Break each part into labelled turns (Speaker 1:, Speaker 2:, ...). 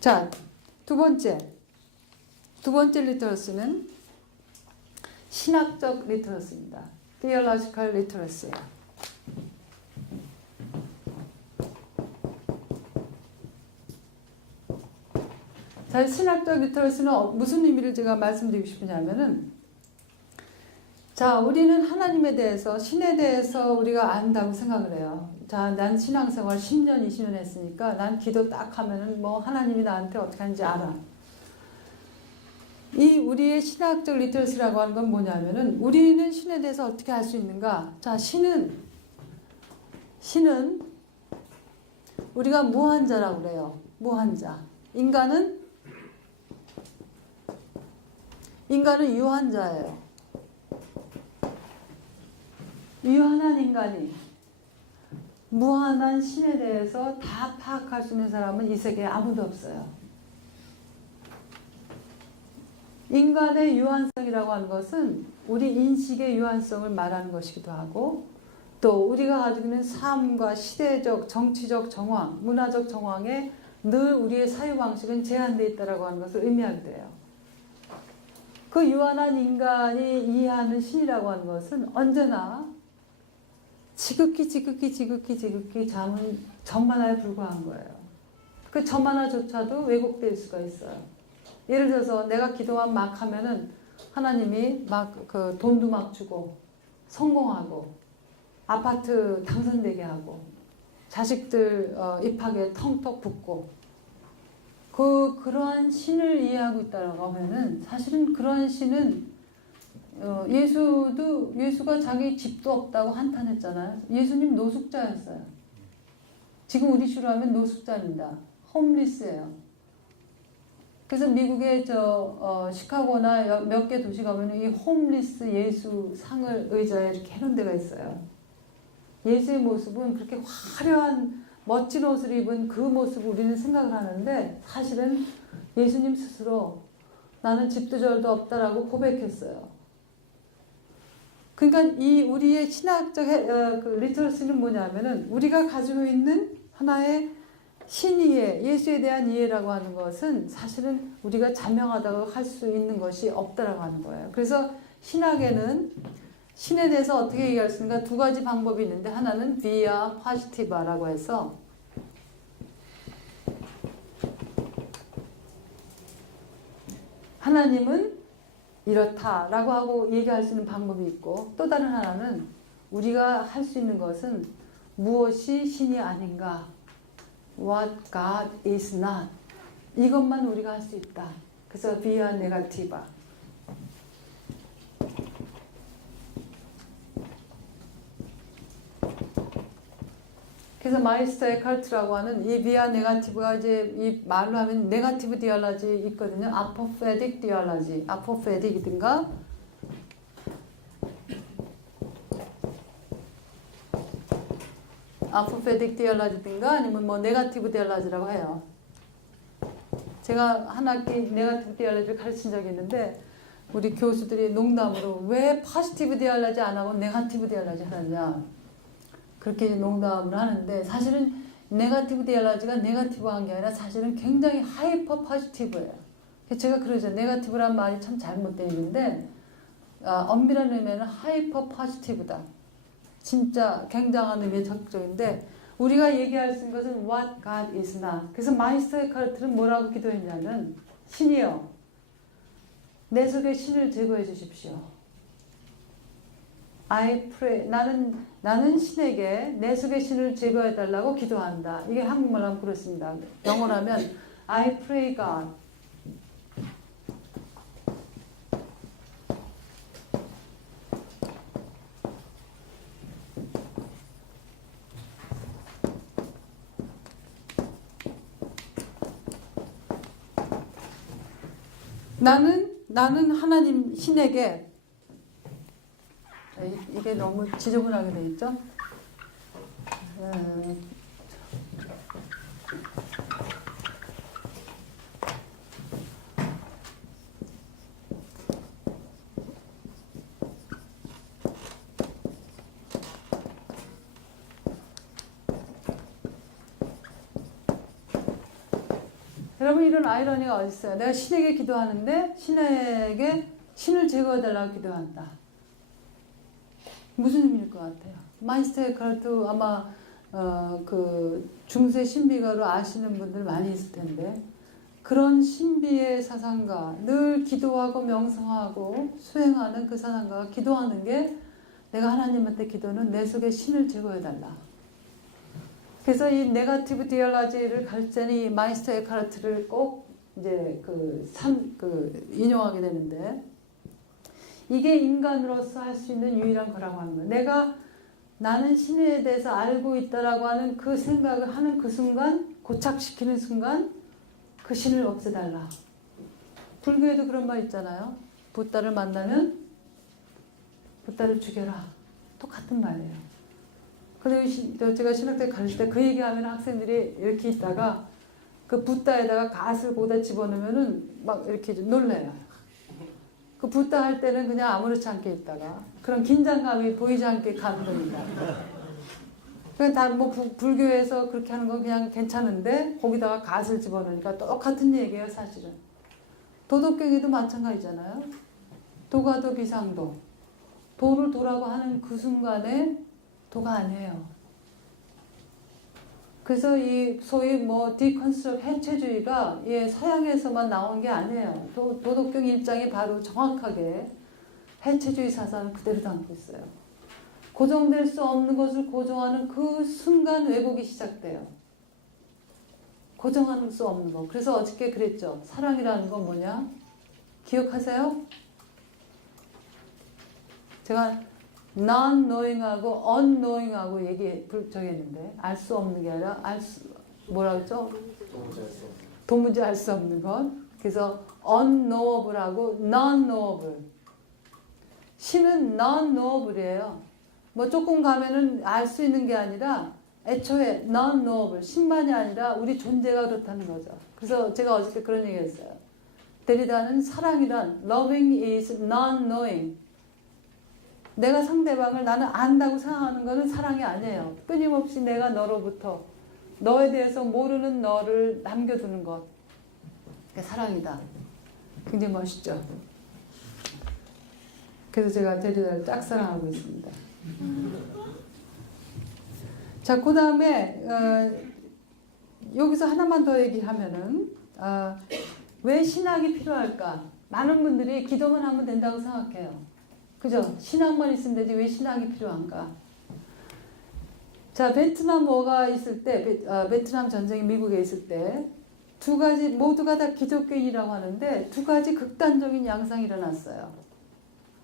Speaker 1: 자, 두 번째. 두 번째 리터러스는 신학적 리터러스입니다. theological literacy예요. 자, 신학적 리터러스는 어- 무슨 의미를 제가 말씀드리고 싶으냐면은 자, 우리는 하나님에 대해서, 신에 대해서 우리가 안다고 생각을 해요. 자, 난 신앙생활 10년, 20년 했으니까 난 기도 딱 하면은 뭐 하나님이 나한테 어떻게 하는지 알아. 이 우리의 신학적 리터러시라고 하는 건 뭐냐면은 우리는 신에 대해서 어떻게 알 수 있는가? 자, 신은, 신은 우리가 무한자라고 그래요. 무한자. 인간은, 인간은 유한자예요. 유한한 인간이 무한한 신에 대해서 다 파악할 수 있는 사람은 이 세계에 아무도 없어요. 인간의 유한성이라고 하는 것은 우리 인식의 유한성을 말하는 것이기도 하고 또 우리가 가지고 있는 삶과 시대적, 정치적 정황, 문화적 정황에 늘 우리의 사유 방식은 제한되어 있다고 하는 것을 의미하게 돼요. 그 유한한 인간이 이해하는 신이라고 하는 것은 언제나 지극히 지극히 지극히 지극히 작은 점만화에 불과한 거예요. 그 점만화조차도 왜곡될 수가 있어요. 예를 들어서 내가 기도만 막 하면은 하나님이 막 그 돈도 막 주고 성공하고 아파트 당선되게 하고 자식들 어, 입학에 텅턱 붙고 그 그러한 신을 이해하고 있다라고 하면은 사실은 그런 신은 어, 예수도 예수가 자기 집도 없다고 한탄했잖아요. 예수님 노숙자였어요. 지금 우리 주로 하면 노숙자입니다. 홈리스예요. 그래서 미국의 저 어, 시카고나 몇 개 도시 가면 이 홈리스 예수 상을 의자에 이렇게 해놓은 데가 있어요. 예수의 모습은 그렇게 화려한 멋진 옷을 입은 그 모습을 우리는 생각을 하는데 사실은 예수님 스스로 나는 집도 절도 없다라고 고백했어요. 그러니까 이 우리의 신학적 해- 어, 그 리터러시는 뭐냐면은 우리가 가지고 있는 하나의 신이해, 예수에 대한 이해라고 하는 것은 사실은 우리가 자명하다고 할 수 있는 것이 없다라고 하는 거예요. 그래서 신학에는 신에 대해서 어떻게 얘기할 수 있는가 두 가지 방법이 있는데 하나는 via positiva라고 해서 하나님은 이렇다라고 하고 얘기할 수 있는 방법이 있고 또 다른 하나는 우리가 할 수 있는 것은 무엇이 신이 아닌가? What God is not? 이것만 우리가 할 수 있다. 그래서 via negativa 그래서 마이스터 에카르트라고 하는 이 비아 네가티브가 이제 이 말로 하면 네가티브 디알라지 있거든요. 아포페딕 디알라지, 아포페딕이든가 아포페딕 디알라지든가 아니면 뭐 네가티브 디알라지라고 해요. 제가 한 학기 네가티브 디알라지를 가르친 적이 있는데 우리 교수들이 농담으로 왜 포지티브 디알라지 안 하고 네가티브 디알라지 하느냐 그렇게 농담을 하는데 사실은 네가티브 디알라지가 네가티브한 게 아니라 사실은 굉장히 하이퍼 포지티브예요. 제가 그러죠. 네가티브란 말이 참 잘못되어 있는데 아, 엄밀한 의미는 하이퍼 포지티브다. 진짜 굉장한 의미의 적극적인데 우리가 얘기할 수 있는 것은 what God is not. 그래서 마이스터 에카르트는 뭐라고 기도했냐면 신이여 내 속에 신을 제거해 주십시오. I pray 나는 나는 신에게 내 속의 신을 제거해 달라고 기도한다. 이게 한국말로 하면 그렇습니다. 영어로 하면 I pray God. 나는 나는 하나님 신에게 이- 이게 너무 지저분하게 돼 있죠? 음, 여러분 이런 아이러니가 어디 있어요? 내가 신에게 기도하는데 신에게 신을 제거해달라고 기도한다. 무슨 의미일 것 같아요? 카르트 아마 어, 그 중세 신비가로 아시는 분들 많이 있을 텐데 그런 신비의 사상가 늘 기도하고 명상하고 수행하는 그 사상가가 기도하는 게 내가 하나님한테 기도는 내 속에 신을 제거해 달라. 그래서 이 네가티브 디얼라지를 이 마이스터 에카르트를 꼭 이제 그, 산, 그 인용하게 되는데 이게 인간으로서 할 수 있는 유일한 거라고 하는 거예요. 내가 나는 신에 대해서 알고 있다라고 하는 그 생각을 하는 그 순간 고착시키는 순간 그 신을 없애달라. 불교에도 그런 말 있잖아요. 붓다를 만나면 붓다를 죽여라. 똑같은 말이에요. 저 제가 신학대 가르칠 때 그 얘기하면 학생들이 이렇게 있다가 그 붓다에다가 갓을 거기다 집어넣으면은 막 이렇게 좀 놀래요. 그 붓다 할 때는 그냥 아무렇지 않게 있다가 그런 긴장감이 보이지 않게 가버립니다. 그냥 다뭐 불교에서 그렇게 하는 건 그냥 괜찮은데 거기다가 갓을 집어넣으니까 똑같은 얘기예요 사실은. 도덕경에도 마찬가지잖아요. 도가도 비상도. 도를 도라고 하는 그 순간에 도가 아니에요. 그래서 이 소위 뭐 디컨스트럭 해체주의가 예, 서양에서만 나온 게 아니에요. 도, 도덕경 일장이 바로 정확하게 해체주의 사상을 그대로 담고 있어요. 고정될 수 없는 것을 고정하는 그 순간 왜곡이 시작돼요. 고정할 수 없는 거. 그래서 어저께 그랬죠. 사랑이라는 건 뭐냐? 기억하세요? 제가 non-knowing하고 unknowing하고 얘기 정했는데 알 수 없는 게 아니라 알 수 뭐라 그랬죠? 도무지 알 수 없는 것. 그래서 unknowable하고 non-knowable. 신은 non-knowable이에요. 뭐 조금 가면은 알 수 있는 게 아니라 애초에 non-knowable. 신만이 아니라 우리 존재가 그렇다는 거죠. 그래서 제가 어저께 그런 얘기 했어요. 데리다는 사랑이란 loving is non-knowing. 내가 상대방을 나는 안다고 생각하는 것은 사랑이 아니에요. 끊임없이 내가 너로부터 너에 대해서 모르는 너를 남겨두는 것. 그게 사랑이다. 굉장히 멋있죠. 그래서 제가 데리다를 짝사랑하고 있습니다. 자, 그 다음에 어, 여기서 하나만 더 얘기하면은 어, 왜 신학이 필요할까? 많은 분들이 기도만 하면 된다고 생각해요. 그죠? 신학만 있으면 되지 왜 신학이 필요한가? 자, 베트남 뭐가 있을 때, 베, 어, 베트남 전쟁이 미국에 있을 때, 두 가지, 모두가 다 기독교인이라고 하는데, 두 가지 극단적인 양상이 일어났어요.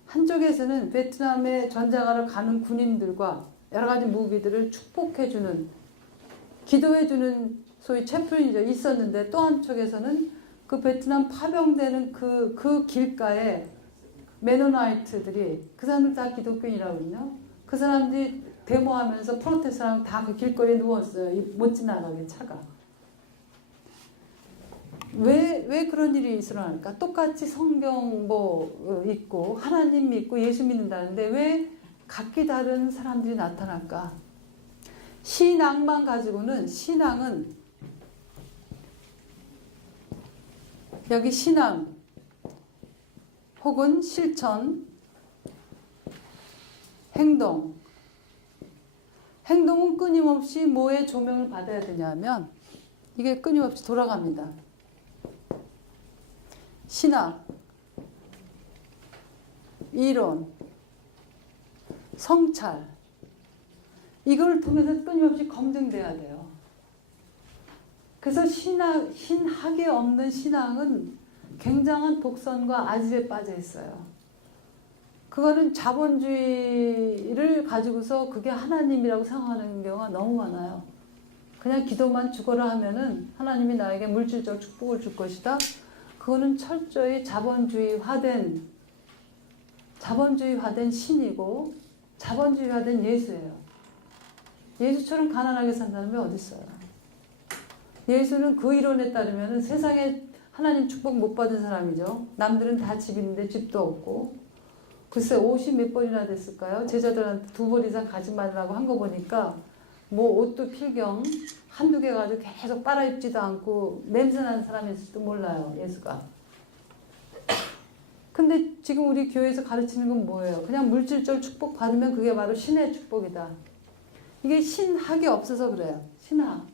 Speaker 1: 한쪽에서는 베트남에 전장하러 가는 군인들과 여러 가지 무기들을 축복해주는, 기도해주는 소위 채플이죠. 있었는데, 또 한쪽에서는 그 베트남 파병되는 그, 그 길가에 메노나이트들이 그 사람들 다 기독교인이라거든요. 그 사람들이 데모하면서 프로테스트하면 다그 길거리에 누웠어요. 이못 지나가게 차가. 왜, 왜 그런 일이 일어날까? 똑같이 성경 뭐 어, 있고 하나님 믿고 예수 믿는다는데 왜 각기 다른 사람들이 나타날까? 신앙만 가지고는 신앙은 여기 신앙 혹은 실천, 행동. 행동은 끊임없이 뭐의 조명을 받아야 되냐면 이게 끊임없이 돌아갑니다. 신학, 이론, 성찰. 이걸 통해서 끊임없이 검증돼야 돼요. 그래서 신학, 신학에 없는 신앙은 굉장한 독선과 아집에 빠져 있어요. 그거는 자본주의를 가지고서 그게 하나님이라고 생각하는 경우가 너무 많아요. 그냥 기도만 죽어라 하면은 하나님이 나에게 물질적 축복을 줄 것이다. 그거는 철저히 자본주의화된 자본주의화된 신이고 자본주의화된 예수예요. 예수처럼 가난하게 산 사람이 어디 있어요? 예수는 그 이론에 따르면 세상에 하나님 축복 못 받은 사람이죠. 남들은 다 집 있는데 집도 없고. 글쎄 50몇 번이나 됐을까요? 제자들한테 두 번 이상 가지 말라고 한 거 보니까 뭐 옷도 필경 한두 개 가지고 계속 빨아입지도 않고 냄새나는 사람일지도 몰라요, 예수가. 근데 지금 우리 교회에서 가르치는 건 뭐예요? 그냥 물질적 축복 받으면 그게 바로 신의 축복이다. 이게 신학이 없어서 그래요. 신학.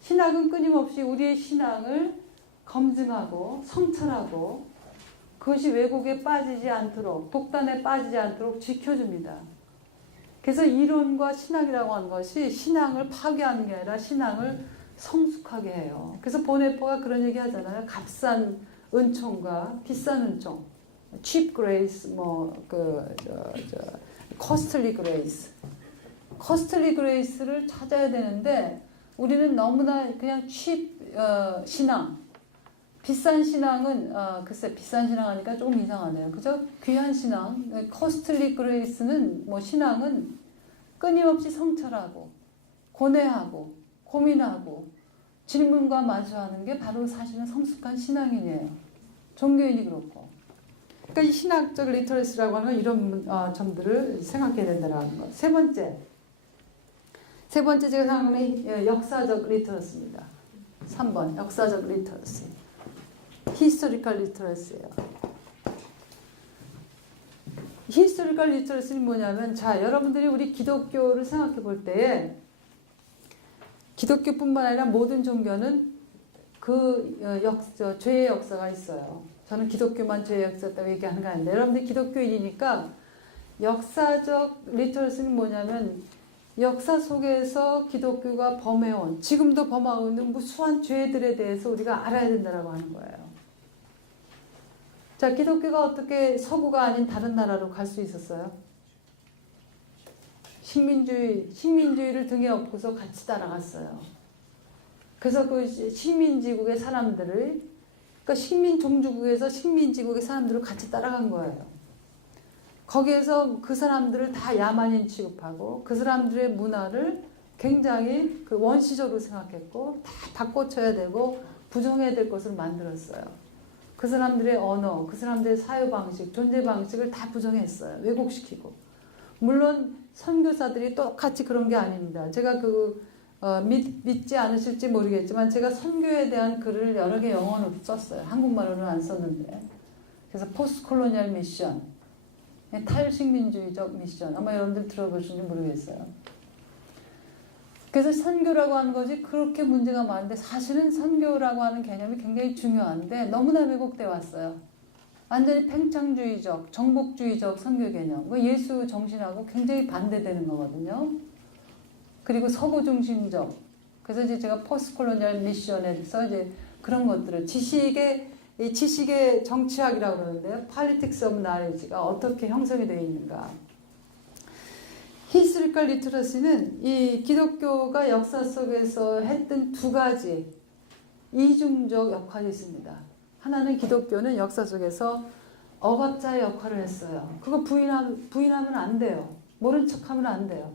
Speaker 1: 신학은 끊임없이 우리의 신앙을 검증하고 성찰하고 그것이 왜곡에 빠지지 않도록 독단에 빠지지 않도록 지켜줍니다. 그래서 이론과 신학이라고 하는 것이 신앙을 파괴하는 게 아니라 신앙을 성숙하게 해요. 그래서 보네포가 그런 얘기 하잖아요. 값싼 은총과 비싼 은총. cheap grace, 뭐, 그, 저, 저, costly grace. costly grace를 찾아야 되는데, 우리는 너무나 그냥 cheap, 어, 신앙. 비싼 신앙은, 어, 글쎄, 비싼 신앙 하니까 조금 이상하네요. 그죠? 귀한 신앙. costly grace는, 뭐, 신앙은 끊임없이 성찰하고, 고뇌하고, 고민하고, 질문과 마주하는 게 바로 사실은 성숙한 신앙인이에요. 종교인이 그렇고. 그러니까 이 신학적 리터러시라고 하는 건 이런 어, 점들을 생각해야 된다는 것. 세 번째. 세 번째 제가 생각하는 예, 역사적 리터러시입니다. 3번 역사적 리터러시. 히스토리컬 리터러시예요. 히스토리컬 리터러시는 뭐냐면 자, 여러분들이 우리 기독교를 생각해 볼 때에 기독교뿐만 아니라 모든 종교는 그 어, 역, 저, 죄의 역사가 있어요. 저는 기독교만 죄의 역사다고 얘기하는 거 아닌데 여러분들 기독교인이니까 역사적 리터러시는 뭐냐면 역사 속에서 기독교가 범해온 지금도 범하고 있는 무수한 죄들에 대해서 우리가 알아야 된다라고 하는 거예요. 자, 기독교가 어떻게 서구가 아닌 다른 나라로 갈 수 있었어요? 식민주의, 식민주의를 등에 업고서 같이 따라갔어요. 그래서 그 식민지국의 사람들을, 그러니까 식민종주국에서 식민지국의 사람들을 같이 따라간 거예요. 거기에서 그 사람들을 다 야만인 취급하고 그 사람들의 문화를 굉장히 그 원시적으로 생각했고 다 바꿔쳐야 되고 부정해야 될 것을 만들었어요. 그 사람들의 언어, 그 사람들의 사유 방식, 존재 방식을 다 부정했어요. 왜곡시키고. 물론 선교사들이 똑같이 그런 게 아닙니다. 제가 그 어, 믿, 믿지 않으실지 모르겠지만 제가 선교에 대한 글을 여러 개 영어로 썼어요. 한국말로는 안 썼는데. 그래서 포스트 콜로니얼 미션, 탈식민주의적 미션. 아마 여러분들 들어보신지 모르겠어요. 그래서 선교라고 하는 것이 그렇게 문제가 많은데 사실은 선교라고 하는 개념이 굉장히 중요한데 너무나 왜곡돼 왔어요. 완전히 팽창주의적, 정복주의적 선교 개념. 그 예수 정신하고 굉장히 반대되는 거거든요. 그리고 서구 중심적. 그래서 이제 제가 포스콜로니얼 미션에서 이제 그런 것들을 지식의 이 지식의 정치학이라고 그러는데요. politics of knowledge가 어떻게 형성이 되어 있는가. 히스리컬 리트러시는 이 기독교가 역사 속에서 했던 두 가지 이중적 역할이 있습니다. 하나는 기독교는 역사 속에서 억압자의 역할을 했어요. 그거 부인하면, 부인하면 안 돼요. 모른 척 하면 안 돼요.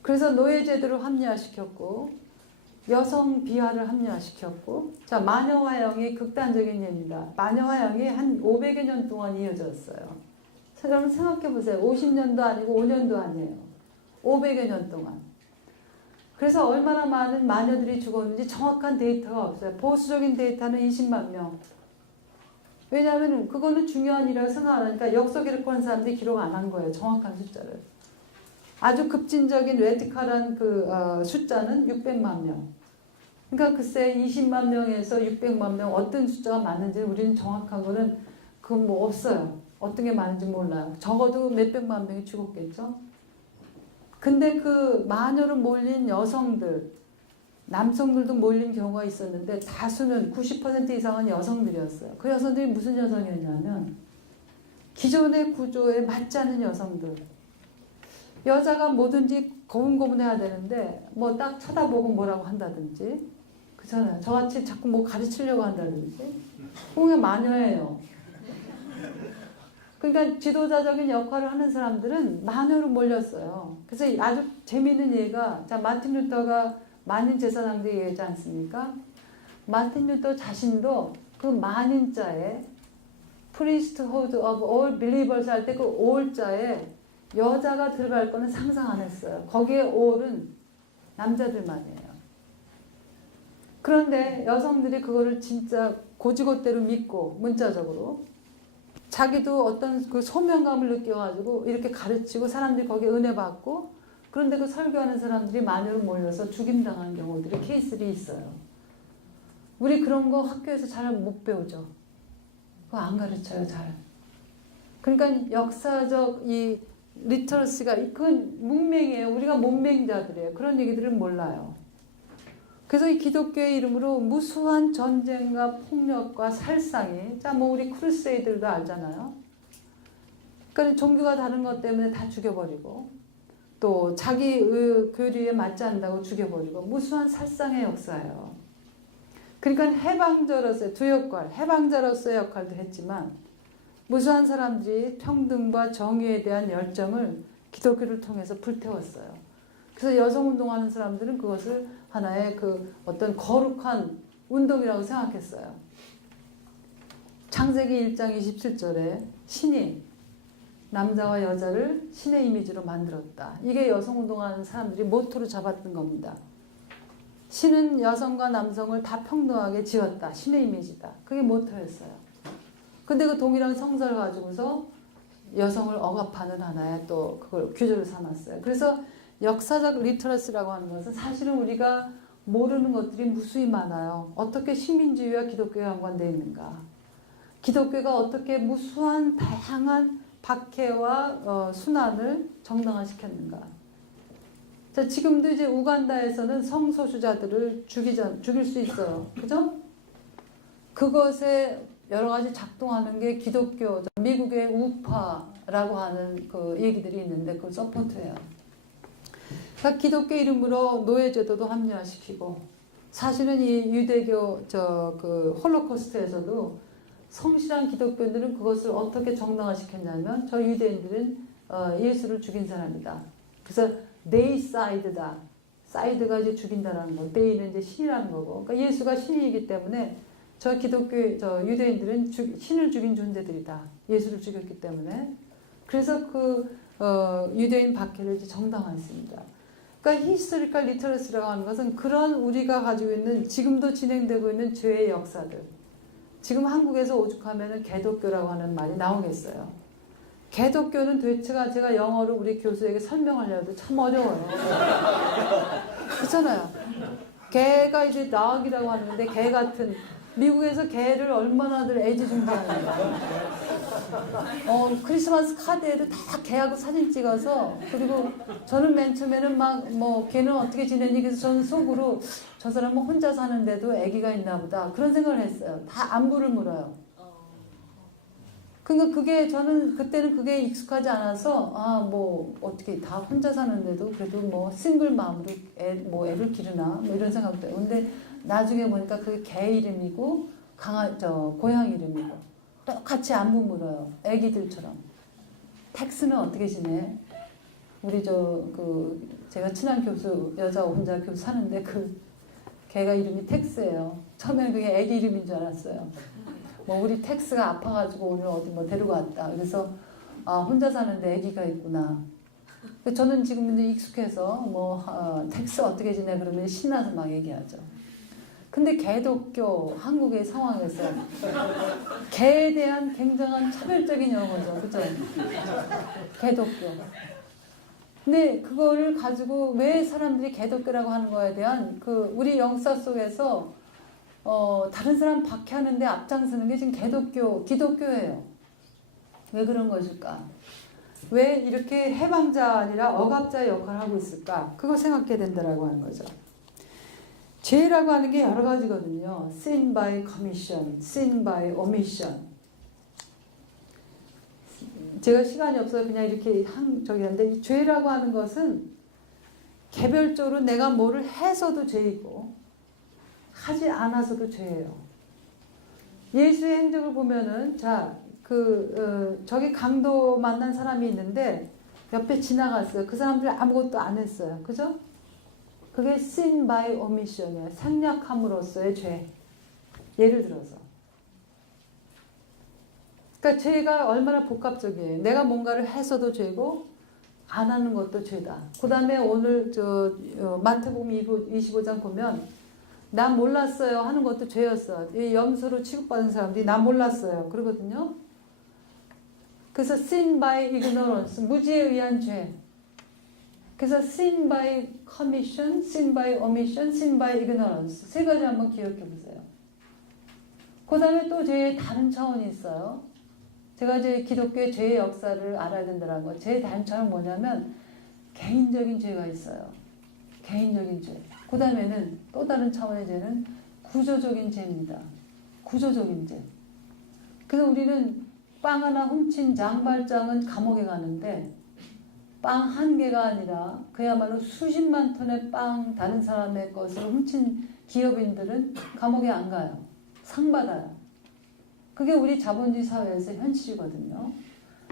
Speaker 1: 그래서 노예제도를 합리화시켰고, 여성 비하를 합리화시켰고, 자, 마녀와 영이 극단적인 예입니다. 마녀와 영이 한 500여 년 동안 이어졌어요. 여러분 생각해 보세요. 50년도 아니고 5년도 아니에요. 500여 년 동안. 그래서 얼마나 많은 마녀들이 죽었는지 정확한 데이터가 없어요. 보수적인 데이터는 20만 명. 왜냐하면 그거는 중요한 일이라고 생각 안 하니까 역사 기록한 사람들이 기록 안 한 거예요. 정확한 숫자를. 아주 급진적인 레디칼한 그 어, 숫자는 600만 명. 그러니까 글쎄 20만 명에서 600만 명 어떤 숫자가 맞는지 우리는 정확한 거는 그건 뭐 없어요. 어떤 게 많은지 몰라요. 적어도 몇백만 명이 죽었겠죠. 근데 그 마녀로 몰린 여성들, 남성들도 몰린 경우가 있었는데 다수는 90% 이상은 여성들이었어요. 그 여성들이 무슨 여성이었냐면 기존의 구조에 맞지 않는 여성들. 여자가 뭐든지 고분고분해야 되는데 뭐 딱 쳐다보고 뭐라고 한다든지 그잖아요. 저같이 자꾸 뭐 가르치려고 한다든지 그게 마녀예요. 그러니까 지도자적인 역할을 하는 사람들은 마녀로 몰렸어요. 그래서 아주 재미있는 예가 자 마틴 루터가 만인 제사장대 얘기하지 않습니까? 마틴 루터 자신도 그 만인자에 priesthood of all believers 할 때그 all자에 여자가 들어갈 거는 상상 안 했어요. 거기에 all은 남자들만이에요. 그런데 여성들이 그거를 진짜 고지고대로 믿고 문자적으로 자기도 어떤 그 소명감을 느껴가지고 이렇게 가르치고 사람들이 거기에 은혜 받고 그런데 그 설교하는 사람들이 만으로 몰려서 죽임당하는 경우들이 케이스들이 있어요. 우리 그런 거 학교에서 잘 못 배우죠. 그거 안 가르쳐요, 잘. 그러니까 역사적 이 리터러시가 그건 문맹이에요. 우리가 문맹자들이에요. 그런 얘기들을 몰라요. 그래서 이 기독교의 이름으로 무수한 전쟁과 폭력과 살상이 자 뭐 우리 크루세이들도 알잖아요. 그러니까 종교가 다른 것 때문에 다 죽여버리고 또 자기 의 교리에 맞지 않는다고 죽여버리고 무수한 살상의 역사예요. 그러니까 해방자로서의 두 역할, 해방자로서의 역할도 했지만 무수한 사람들이 평등과 정의에 대한 열정을 기독교를 통해서 불태웠어요. 그래서 여성 운동하는 사람들은 그것을 하나의 그 어떤 거룩한 운동이라고 생각했어요. 창세기 1장 27절에 신이 남자와 여자를 신의 이미지로 만들었다. 이게 여성 운동하는 사람들이 모토로 잡았던 겁니다. 신은 여성과 남성을 다 평등하게 지었다. 신의 이미지다. 그게 모토였어요. 근데 그 동일한 성서를 가지고서 여성을 억압하는 하나의 또 그걸 규조를 삼았어요. 그래서 역사적 리터러시라고 하는 것은 사실은 우리가 모르는 것들이 무수히 많아요. 어떻게 식민지위와 기독교가 연관되어 있는가? 기독교가 어떻게 무수한 다양한 박해와 어, 순환을 정당화시켰는가? 자, 지금도 이제 우간다에서는 성소수자들을 죽이자, 죽일 수 있어요. 그죠? 그것에 여러 가지 작동하는 게 기독교, 미국의 우파라고 하는 그 얘기들이 있는데 그걸 서포트해요. 기독교 이름으로 노예제도도 합리화시키고 사실은 이 유대교 저 그 홀로코스트에서도 성실한 기독교인들은 그것을 어떻게 정당화시켰냐면 저 유대인들은 어, 예수를 죽인 사람이다. 그래서 they side다. 사이드가 이제 죽인다라는 거. they는 이제 신이라는 거고. 그러니까 예수가 신이기 때문에 저 기독교 저 유대인들은 주, 신을 죽인 존재들이다. 예수를 죽였기 때문에. 그래서 그 어, 유대인 박해를 이제 정당화했습니다. 그러니까 히스토리컬 리터러시라고 하는 것은 그런 우리가 가지고 있는 지금도 진행되고 있는 죄의 역사들. 지금 한국에서 오죽하면 개독교라고 하는 말이 나오겠어요. 개독교는 도대체가 제가 영어로 우리 교수에게 설명하려도 참 어려워요. 그렇잖아요. 개가 이제 나악이라고 하는데 개 같은 미국에서 개를 얼마나들 애지중지하는가. 어, 크리스마스 카드에도 다 개하고 사진 찍어서 그리고 저는 맨 처음에는 막뭐 걔는 어떻게 지내니 그래서 저는 속으로 저 사람은 혼자 사는데도 아기가 있나 보다 그런 생각을 했어요. 다 안부를 물어요. 그러니까 그게 저는 그때는 그게 익숙하지 않아서 아 뭐 어떻게 다 혼자 사는데도 그래도 뭐 싱글 마음으로 애, 뭐 애를 기르나 뭐 이런 생각도 해요. 근데 나중에 보니까 그게 개 이름이고 강아 저 고양 이름이고 똑같이 안부 물어요. 애기들처럼. 텍스는 어떻게 지내? 우리 저 그 제가 친한 교수 여자 혼자 교수 사는데 그 걔가 이름이 텍스예요. 처음에는 그게 애기 이름인 줄 알았어요. 뭐 우리 텍스가 아파가지고 오늘 어디 뭐 데리고 왔다. 그래서 아 혼자 사는데 아기가 있구나. 저는 지금 이제 익숙해서 뭐 아, 텍스 어떻게 지내 그러면 신나서 막 얘기하죠. 근데 개독교 한국의 상황에서 개에 대한 굉장한 차별적인 용어죠, 그죠? 개독교. 근데 그거를 가지고 왜 사람들이 개독교라고 하는 거에 대한 그 우리 역사 속에서 어, 다른 사람 박해하는데 앞장서는 게 지금 개독교, 기독교예요. 왜 그런 것일까? 왜 이렇게 해방자 아니라 억압자 역할을 하고 있을까? 그거 생각해야 된다라고 하는 거죠. 죄라고 하는 게 여러 가지거든요. sin by commission, sin by omission. 제가 시간이 없어서 그냥 이렇게 한 저기 하는데 이 죄라고 하는 것은 개별적으로 내가 뭐를 해서도 죄이고 하지 않아서도 죄예요. 예수의 행적을 보면은 자, 그 어, 저기 강도 만난 사람이 있는데 옆에 지나갔어요. 그 사람들이 아무것도 안 했어요. 그죠? 그게 sin by omission이에요. 생략함으로써의 죄. 예를 들어서. 그러니까 죄가 얼마나 복합적이에요. 내가 뭔가를 해서도 죄고 안 하는 것도 죄다. 그 다음에 오늘 저 어, 마태복음 25장 보면 난 몰랐어요 하는 것도 죄였어. 이 염소로 취급받은 사람들이 난 몰랐어요. 그러거든요. 그래서 sin by ignorance, 무지에 의한 죄. 그래서 sin by commission, sin by omission, sin by ignorance. 세 가지 한번 기억해 보세요. 그 다음에 또 죄의 다른 차원이 있어요. 제가 이제 기독교의 죄의 역사를 알아야 된다는 거. 죄의 다른 차원은 뭐냐면 개인적인 죄가 있어요. 개인적인 죄. 그 다음에는 또 다른 차원의 죄는 구조적인 죄입니다. 구조적인 죄. 그래서 우리는 빵 하나 훔친 장발장은 감옥에 가는데 빵 한 개가 아니라 그야말로 수십만 톤의 빵 다른 사람의 것을 훔친 기업인들은 감옥에 안 가요. 상 받아요. 그게 우리 자본주의 사회에서 현실이거든요.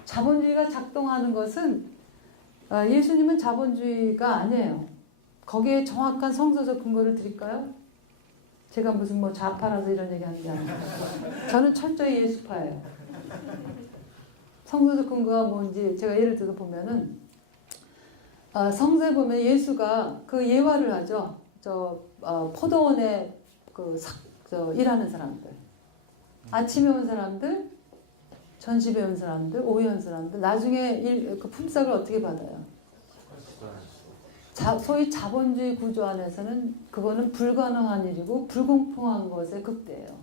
Speaker 1: 자본주의가 작동하는 것은 아, 예수님은 자본주의가 아니에요. 거기에 정확한 성서적 근거를 드릴까요? 제가 무슨 뭐 좌파라서 이런 얘기 하는 게 아니라 저는 철저히 예수파예요. 성서적 근거가 뭔지 제가 예를 들어 보면은 아, 성서에 보면 예수가 그 예화를 하죠. 저 어, 포도원에 그 삭, 저 일하는 사람들, 아침에 온 사람들, 전시배 온 사람들, 오후에 온 사람들, 나중에 일, 그 품삯을 어떻게 받아요? 자, 소위 자본주의 구조 안에서는 그거는 불가능한 일이고 불공평한 것에 극대예요.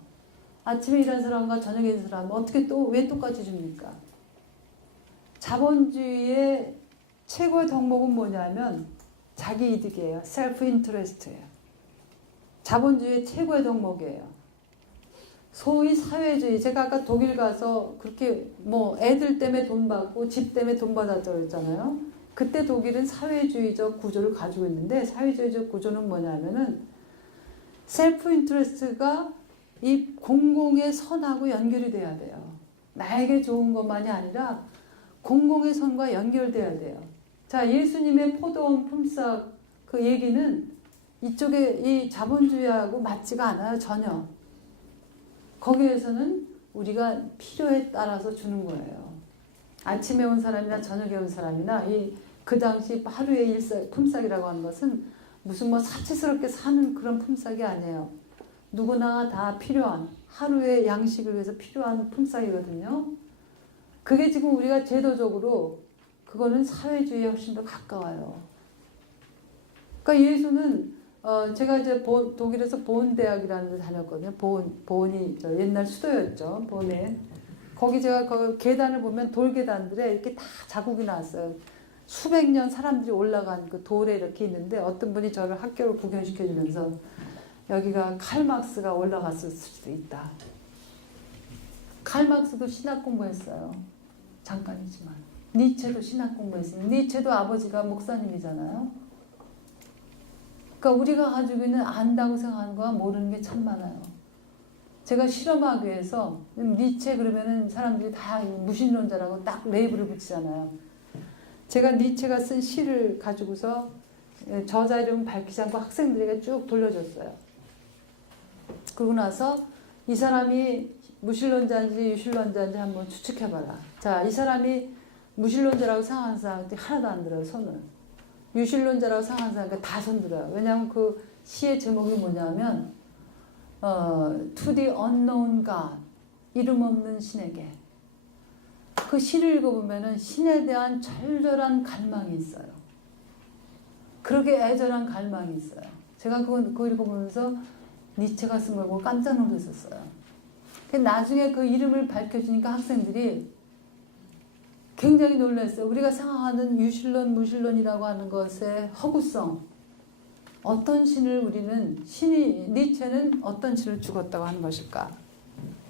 Speaker 1: 아침에 일한 사람과 저녁에 일한 사람 어떻게 또 왜 똑같이 줍니까? 자본주의의 최고의 덕목은 뭐냐면 자기 이득이에요. 셀프 인트레스트예요. 자본주의의 최고의 덕목이에요. 소위 사회주의. 제가 아까 독일 가서 그렇게 뭐 애들 때문에 돈 받고 집 때문에 돈 받았다고 했잖아요. 그때 독일은 사회주의적 구조를 가지고 있는데 사회주의적 구조는 뭐냐면은 셀프 인트레스트가 이 공공의 선하고 연결이 돼야 돼요. 나에게 좋은 것만이 아니라 공공의 선과 연결돼야 돼요. 자, 예수님의 포도원 품삯 그 얘기는 이쪽에 이 자본주의하고 맞지가 않아요, 전혀. 거기에서는 우리가 필요에 따라서 주는 거예요. 아침에 온 사람이나 저녁에 온 사람이나 이 그 당시 하루의 일사 품삯이라고 하는 것은 무슨 뭐 사치스럽게 사는 그런 품삯이 아니에요. 누구나 다 필요한 하루의 양식을 위해서 필요한 품삯이거든요. 그게 지금 우리가 제도적으로 그거는 사회주의에 훨씬 더 가까워요. 그러니까 예수는 어 제가 이제 보, 독일에서 본 대학이라는 데 다녔거든요. 본 본이 저 옛날 수도였죠. 본에 거기 제가 그 계단을 보면 돌 계단들에 이렇게 다 자국이 났어요. 수백 년 사람들이 올라간 그 돌에 이렇게 있는데 어떤 분이 저를 학교를 구경시켜 주면서 여기가 칼막스가 올라갔을 수도 있다. 칼막스도 신학 공부했어요. 잠깐이지만. 니체도 신학 공부했어요. 니체도 아버지가 목사님이잖아요. 그러니까 우리가 가지고 있는 안다고 생각하는 거와 모르는 게 참 많아요. 제가 실험하기 위해서 니체 그러면은 사람들이 다 무신론자라고 딱 레이블을 붙이잖아요. 제가 니체가 쓴 시를 가지고서 저자 이름 밝히지 않고 학생들에게 쭉 돌려줬어요. 그러고 나서 이 사람이 무신론자인지 유신론자인지 한번 추측해봐라. 자, 이 사람이 무신론자라고 생각하는 사람한테 하나도 안 들어요, 손을. 유신론자라고 생각하는 사람한테 다 손들어요. 왜냐하면 그 시의 제목이 뭐냐면, 어, To the unknown God. 이름 없는 신에게. 그 시를 읽어보면은 신에 대한 절절한 갈망이 있어요. 그렇게 애절한 갈망이 있어요. 제가 그거, 그거 읽어보면서 니체가 쓴 걸 보고 깜짝 놀랐었어요. 나중에 그 이름을 밝혀주니까 학생들이 굉장히 놀랐어요. 우리가 생각하는 유신론, 무신론이라고 하는 것의 허구성. 어떤 신을 우리는, 신이, 니체는 어떤 신을 죽었다고 하는 것일까?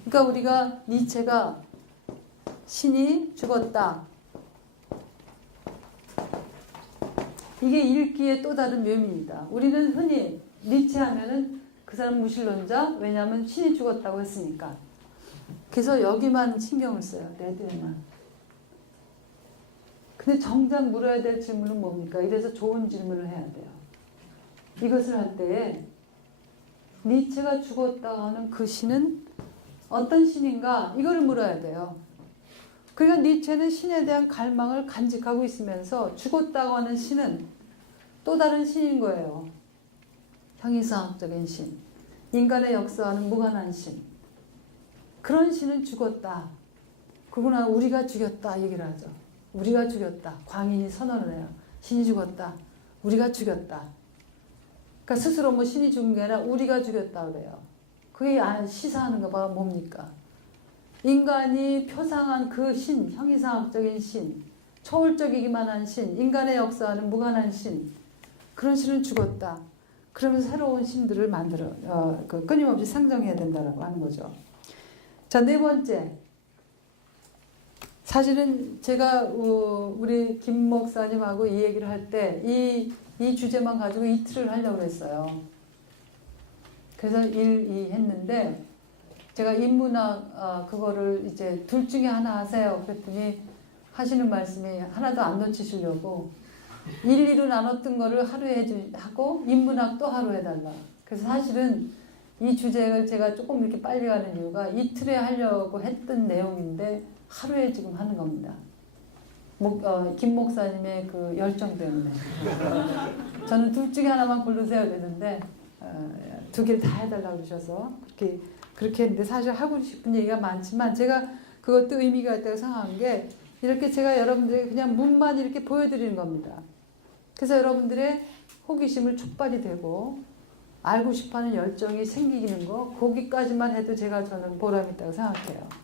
Speaker 1: 그러니까 우리가 니체가 신이 죽었다. 이게 읽기의 또 다른 묘미입니다. 우리는 흔히 니체 하면은 그 사람 무신론자, 왜냐하면 신이 죽었다고 했으니까. 그래서 여기만 신경을 써요. 레드에만. 근데 정작 물어야 될 질문은 뭡니까? 이래서 좋은 질문을 해야 돼요. 이것을 할 때에 니체가 죽었다 하는 그 신은 어떤 신인가? 이거를 물어야 돼요. 그러니까 니체는 신에 대한 갈망을 간직하고 있으면서 죽었다고 하는 신은 또 다른 신인 거예요. 형이상학적인 신. 인간의 역사와는 무관한 신. 그런 신은 죽었다. 그구나 우리가 죽였다 얘기를 하죠. 우리가 죽였다. 광인이 선언을 해요. 신이 죽었다. 우리가 죽였다. 그러니까 스스로 뭐 신이 죽은 게 아니라 우리가 죽였다 그래요. 그게 아- 시사하는 거가 뭡니까? 인간이 표상한 그 신, 형이상학적인 신, 초월적이기만 한 신, 인간의 역사와는 무관한 신, 그런 신은 죽었다. 그러면서 새로운 신들을 만들어, 어, 그 끊임없이 상정해야 된다라고 하는 거죠. 자, 네 번째. 사실은 제가 어, 우리 김 목사님하고 이 얘기를 할 때 이 이 주제만 가지고 이틀을 하려고 했어요. 그래서 1, 2 했는데 제가 인문학 어, 그거를 이제 둘 중에 하나 하세요. 그랬더니 하시는 말씀이 하나도 안 놓치시려고 1, 2로 나눴던 거를 하루에 하고 인문학 또 하루 해달라. 그래서 사실은 이 주제를 제가 조금 이렇게 빨리 가는 이유가 이틀에 하려고 했던 내용인데 하루에 지금 하는 겁니다. 목, 어, 김 목사님의 그 열정 때문에. 저는 둘 중에 하나만 고르세요 그랬는데 어, 두 개를 다 해달라고 그러셔서 그렇게 그렇게 했는데 사실 하고 싶은 얘기가 많지만 제가 그것도 의미가 있다고 생각한 게 이렇게 제가 여러분들에게 그냥 문만 이렇게 보여드리는 겁니다. 그래서 여러분들의 호기심을 촉발이 되고 알고 싶어 하는 열정이 생기는 거 거기까지만 해도 제가 저는 보람 있다고 생각해요.